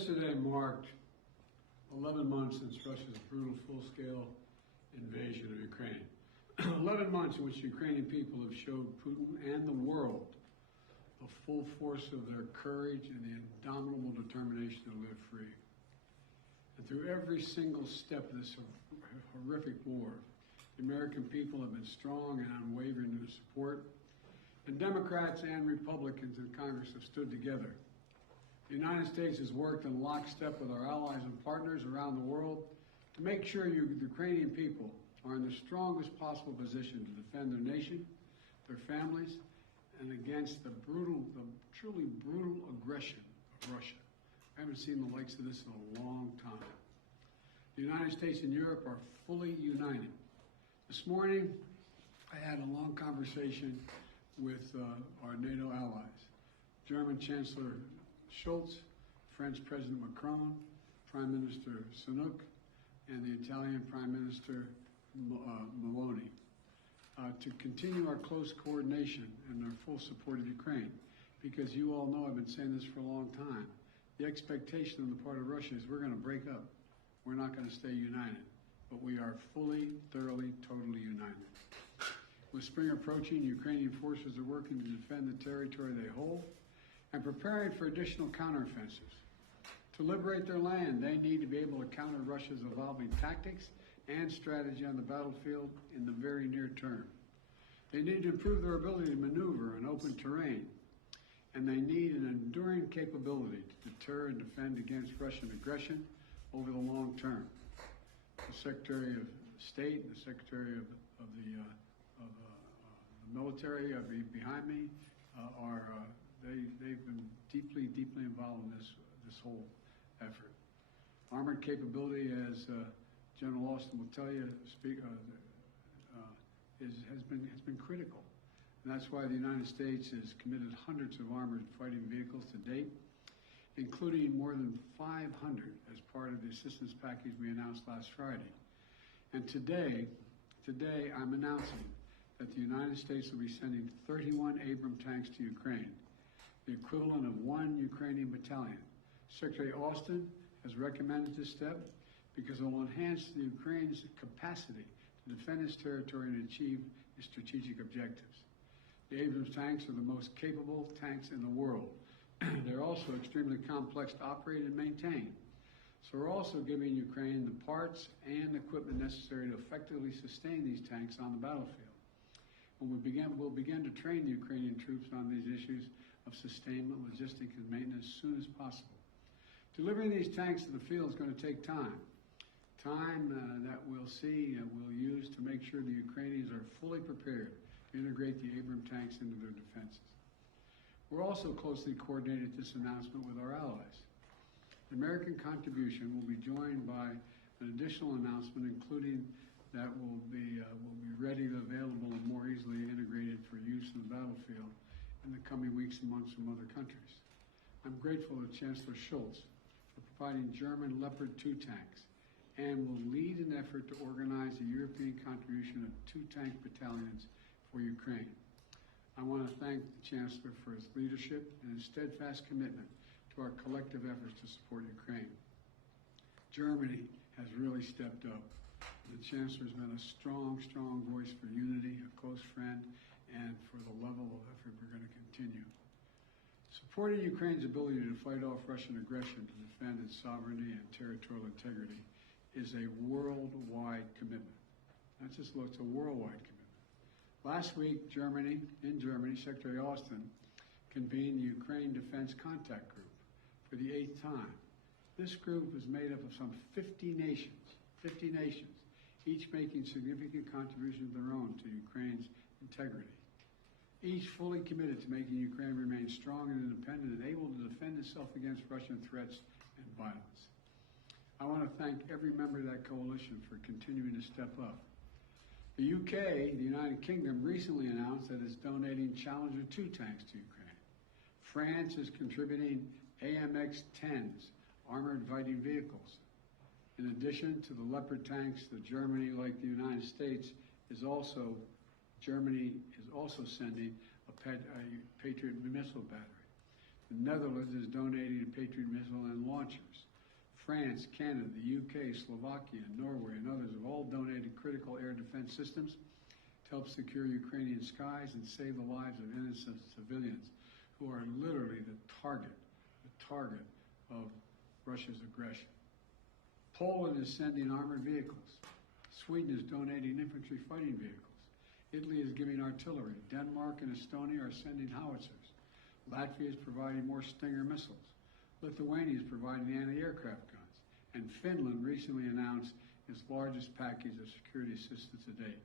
Yesterday marked 11 months since Russia's brutal full-scale invasion of Ukraine. 11 months in which Ukrainian people have showed Putin and the world the full force of their courage and the indomitable determination to live free. And through every single step of this horrific war, the American people have been strong and unwavering in their support, and Democrats and Republicans in Congress have stood together. The United States has worked in lockstep with our allies and partners around the world to make sure the Ukrainian people are in the strongest possible position to defend their nation, their families, and against the truly brutal aggression of Russia. I haven't seen the likes of this in a long time. The United States and Europe are fully united. This morning, I had a long conversation with our NATO allies, German Chancellor Scholz, French President Macron, Prime Minister Sunak, and the Italian Prime Minister Meloni, to continue our close coordination and our full support of Ukraine. Because you all know I've been saying this for a long time. The expectation on the part of Russia is we're going to break up. We're not going to stay united. But we are fully, thoroughly, totally united. With spring approaching, Ukrainian forces are working to defend the territory they hold and preparing for additional counteroffensives. To liberate their land, they need to be able to counter Russia's evolving tactics and strategy on the battlefield in the very near term. They need to improve their ability to maneuver in open terrain, and they need an enduring capability to deter and defend against Russian aggression over the long term. The Secretary of State, the Secretary of the military behind me they've been deeply involved in this whole effort. Armored capability, as General Austin will tell you, has been critical, and that's why the United States has committed hundreds of armored fighting vehicles to date, including more than 500 as part of the assistance package we announced last Friday. And today I'm announcing that the United States will be sending 31 Abrams tanks to Ukraine, the equivalent of 1 Ukrainian battalion. Secretary Austin has recommended this step because it will enhance the Ukraine's capacity to defend its territory and achieve its strategic objectives. The Abrams tanks are the most capable tanks in the world. They're also extremely complex to operate and maintain. So we're also giving Ukraine the parts and equipment necessary to effectively sustain these tanks on the battlefield. When we'll begin to train the Ukrainian troops on these issues of sustainment, logistics, and maintenance as soon as possible. Delivering these tanks to the field is going to take time. Time that we'll use to make sure the Ukrainians are fully prepared to integrate the Abrams tanks into their defenses. We're also closely coordinated this announcement with our allies. The American contribution will be joined by an additional announcement, including that will be ready, available, and more easily integrated for use in the battlefield in the coming weeks and months from other countries. I'm grateful to Chancellor Scholz for providing German Leopard 2 tanks and will lead an effort to organize a European contribution of 2 tank battalions for Ukraine. I want to thank the Chancellor for his leadership and his steadfast commitment to our collective efforts to support Ukraine. Germany has really stepped up. The Chancellor has been a strong voice for unity, a close friend, and for the level of effort we're going to continue. Supporting Ukraine's ability to fight off Russian aggression to defend its sovereignty and territorial integrity is a worldwide commitment. Not just it's a worldwide commitment. Last week, in Germany, Secretary Austin convened the Ukraine Defense Contact Group for the 8th time. This group is made up of some 50 nations, each making significant contributions of their own to Ukraine's integrity. Each fully committed to making Ukraine remain strong and independent and able to defend itself against Russian threats and violence. I want to thank every member of that coalition for continuing to step up. The UK, the United Kingdom, recently announced that it's donating Challenger 2 tanks to Ukraine. France is contributing AMX-10s, armored fighting vehicles. In addition to the Leopard tanks, Germany, like the United States, Germany is also sending a Patriot missile battery. The Netherlands is donating Patriot missile and launchers. France, Canada, the UK, Slovakia, Norway, and others have all donated critical air defense systems to help secure Ukrainian skies and save the lives of innocent civilians who are literally the target of Russia's aggression. Poland is sending armored vehicles. Sweden is donating infantry fighting vehicles. Italy is giving artillery. Denmark and Estonia are sending howitzers. Latvia is providing more Stinger missiles. Lithuania is providing anti-aircraft guns. And Finland recently announced its largest package of security assistance to date.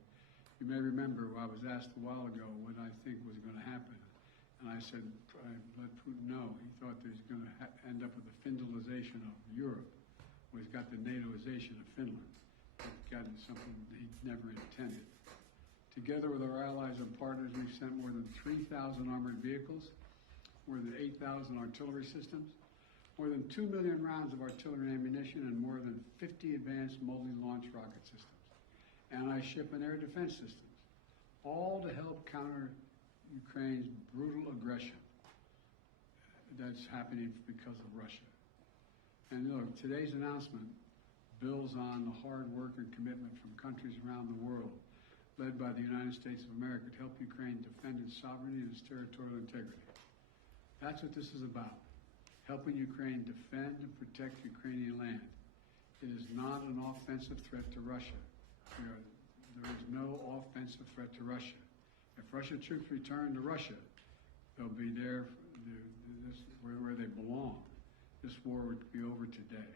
You may remember I was asked a while ago what I think was going to happen. And I said, I let Putin know. He thought that he's going to end up with the Finlandization of Europe. Well, he's got the NATOization of Finland. He's gotten something that he never intended. Together with our allies and partners, we've sent more than 3,000 armored vehicles, more than 8,000 artillery systems, more than 2 million rounds of artillery ammunition, and more than 50 advanced multi-launch rocket systems, anti-ship and air defense systems, all to help counter Ukraine's brutal aggression that's happening because of Russia. And look, today's announcement builds on the hard work and commitment from countries around the world, led by the United States of America, to help Ukraine defend its sovereignty and its territorial integrity. That's what this is about, helping Ukraine defend and protect Ukrainian land. It is not an offensive threat to Russia. There is no offensive threat to Russia. If Russian troops return to Russia, they'll be there where they belong. This war would be over today.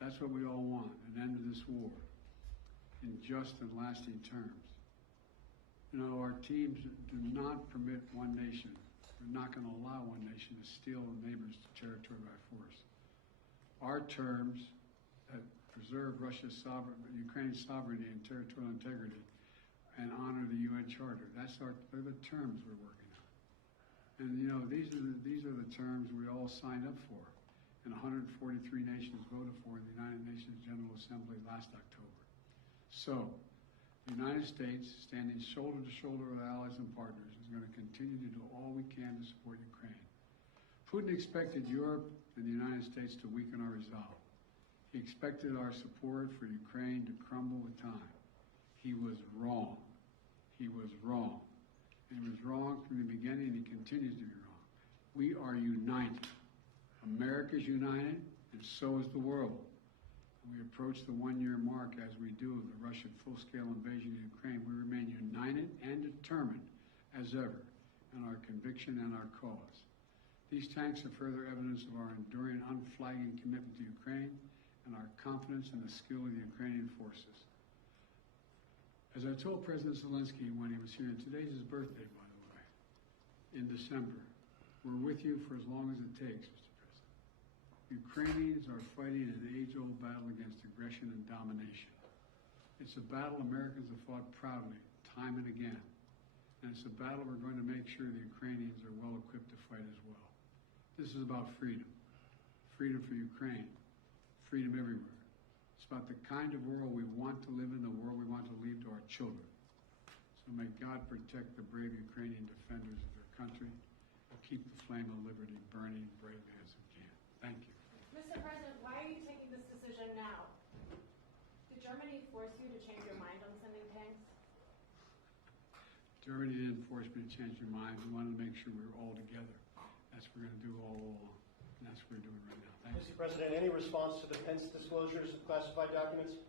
That's what we all want, an end to this war in just and lasting terms. You know, our teams do not permit one nation. We're not going to allow one nation to steal a neighbor's territory by force. Our terms that preserve Ukraine's sovereignty and territorial integrity and honor the UN Charter. They're the terms we're working on. And you know, these are the terms we all signed up for, and 143 nations voted for in the United Nations General Assembly last October. So, the United States, standing shoulder to shoulder with allies and partners, is going to continue to do all we can to support Ukraine. Putin expected Europe and the United States to weaken our resolve. He expected our support for Ukraine to crumble with time. He was wrong. He was wrong. And he was wrong from the beginning, and he continues to be wrong. We are united. America's united, and so is the world. We approach the one-year mark as we do of the Russian full-scale invasion of Ukraine. We remain united and determined as ever in our conviction and our cause. These tanks are further evidence of our enduring, unflagging commitment to Ukraine and our confidence in the skill of the Ukrainian forces. As I told President Zelensky when he was here, and today's his birthday, by the way, in December, we're with you for as long as it takes, Mr. President. Ukrainians are fighting an age-old battle against aggression and domination. It's a battle Americans have fought proudly, time and again. And it's a battle we're going to make sure the Ukrainians are well equipped to fight as well. This is about freedom. Freedom for Ukraine. Freedom everywhere. It's about the kind of world we want to live in, the world we want to leave to our children. So may God protect the brave Ukrainian defenders of their country and keep the flame of liberty burning bravely as we can. Thank you. Mr. President, why are you taking this decision now? Did Germany force you to change your mind on sending tanks? Germany didn't force me to change your mind. We wanted to make sure we were all together. That's what we're going to do all along. And that's what we're doing right now. Thank you. Mr. President, any response to the Pence disclosures of classified documents?